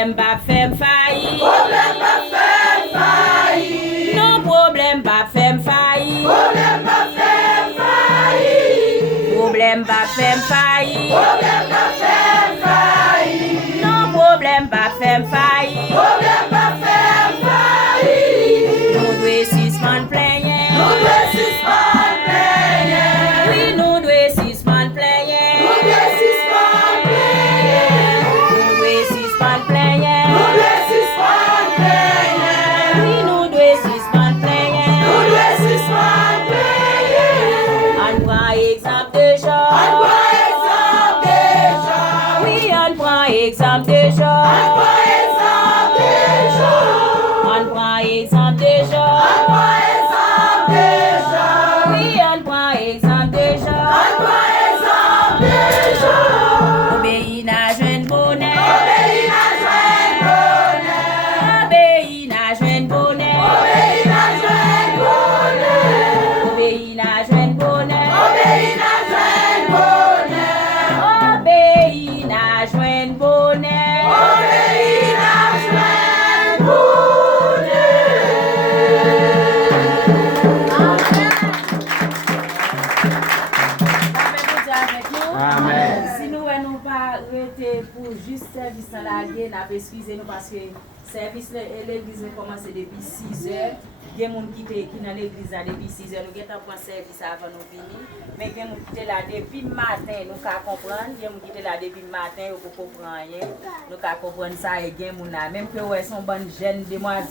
problème pas faire faillir. Problème pas faire faillir. Non problème pas faire faillir. Problème pas faire faillir. Problème pas faire faillir. Problème pas faire faillir. Non problème pas faire faillir. Problème pas faire faillir. Nous devons suspendre plein. Nous devons suspendre plein. Oui, nous devons suspendre plein. Nous devons suspendre plein. Nous devons suspendre plein. Nous devons suspendre plein. Oui, nous devons suspendre plein. Nous devons suspendre plein. On prend exemple de Jean. On prend exemple de Jean. Oui, on prend exemple de Jean. On prend exemple de Jean. On prend exemple de Jean. On prend exemple de Jean. Oui, on prend exemple de Jean. On prend exemple de Jean. Obéis n'a jeune bonheur. Obéis n'a joint bonheur. Obéis n'a jeune bonheur. Obéis n'a joint bonheur. Obéis n'a jeune bonheur. Obéis n'a joint bonheur. Obéis n'a jeune bonheur. Obéis n'a joint Amen. Si nous n'avons pas arrêté pour juste service à la guerre, nous excusez nous parce que service l'église a commencé depuis 6 heures. Il y a des gens qui sont dans l'église depuis 6 heures. Nous avons pris service avant nous venir. Mais il y a des gens qui sont là depuis le matin, nous pouvons comprendre. Il y a des gens qui sont là depuis le matin, nous pouvons comprendre rien. Nous pouvons comprendre ça et il y a des gens même que sont bonnes jeunes demoiselles.